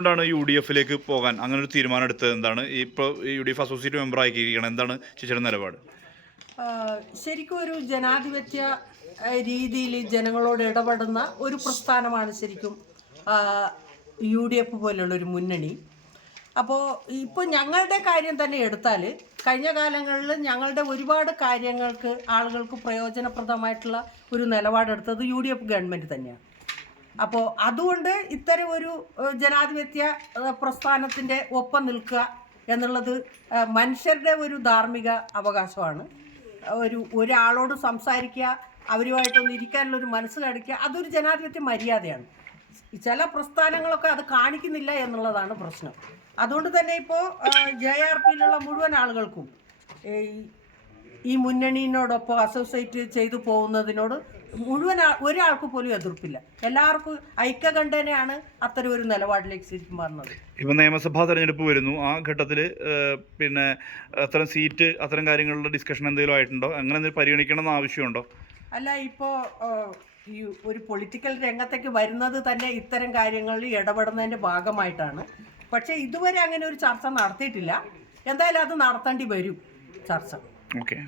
എന്താണ് U D എഫിലേക്ക് പോകാൻ അങ്ങനെ ഒരു തീരുമാനം എടുത്തത് എന്താണ് ഇപ്പോൾ U D F associate member ആക്കിയിരിക്കണം എന്താണ് ചേച്ചിയുടെ നിലപാട്? ശരിക്കും ഒരു ജനാധിപത്യ രീതിയിൽ ജനങ്ങളോട് ഇടപെടുന്ന ഒരു പ്രസ്ഥാനമാണ് ശരിക്കും യു ഡി എഫ് പോലുള്ള ഒരു മുന്നണി. അപ്പോൾ ഇപ്പോൾ ഞങ്ങളുടെ കാര്യം തന്നെ എടുത്താൽ കഴിഞ്ഞ കാലങ്ങളിൽ ഞങ്ങളുടെ ഒരുപാട് കാര്യങ്ങൾക്ക് ആളുകൾക്ക് പ്രയോജനപ്രദമായിട്ടുള്ള ഒരു നിലപാടെടുത്തത് യു ഡി എഫ് ഗവൺമെന്റ് തന്നെയാണ്. അപ്പോൾ അതുകൊണ്ട് ഇത്തരം ഒരു ജനാധിപത്യ പ്രസ്ഥാനത്തിന്റെ ഒപ്പം നിൽക്കുക എന്നുള്ളത് മനുഷ്യരുടെ ഒരു ധാർമ്മിക അവകാശമാണ്. ഒരു ഒരാളോട് സംസാരിക്കുക അവരുമായിട്ടൊന്ന് ഇരിക്കാനുള്ള ഒരു മനസ്സിലടിക്കുക അതൊരു ജനാധിപത്യ മര്യാദയാണ്. ചില പ്രസ്ഥാനങ്ങളൊക്കെ അത് കാണിക്കുന്നില്ല എന്നുള്ളതാണ് പ്രശ്നം. അതുകൊണ്ട് തന്നെ ഇപ്പോൾ ജെ ആർ പിയിലുള്ള മുഴുവൻ ആളുകൾക്കും ഈ മുന്നണിയോടൊപ്പം അസോസിയേറ്റ് ചെയ്തു പോകുന്നതിനോട് മുഴുവൻ ഒരാൾക്ക് പോലും എതിർപ്പില്ല. എല്ലാവർക്കും ഐക്യകണ്ഠനെയാണ് അത്തരം ഒരു നിലപാടിലേക്ക് ശരിക്കും വന്നത് ഇപ്പം നിയമസഭാ തെരഞ്ഞെടുപ്പ് വരുന്നു. ആ ഘട്ടത്തിൽ പിന്നെ അത്തരം സീറ്റ് അത്തരം കാര്യങ്ങളുടെ ഡിസ്കഷൻ എന്തെങ്കിലും ആയിട്ടുണ്ടോ? അങ്ങനെ എന്തെങ്കിലും പരിഗണിക്കണം എന്ന് ആവശ്യമുണ്ടോ? അല്ല ഇപ്പോൾ ഈ ഒരു പൊളിറ്റിക്കൽ രംഗത്തേക്ക് വരുന്നത് തന്നെ ഇത്തരം കാര്യങ്ങളിൽ ഇടപെടുന്നതിന്റെ ഭാഗമായിട്ടാണ്. പക്ഷേ ഇതുവരെ അങ്ങനെ ഒരു ചർച്ച നടത്തിയിട്ടില്ല. എന്തായാലും അത് നടത്തേണ്ടി വരും ചർച്ച. okay.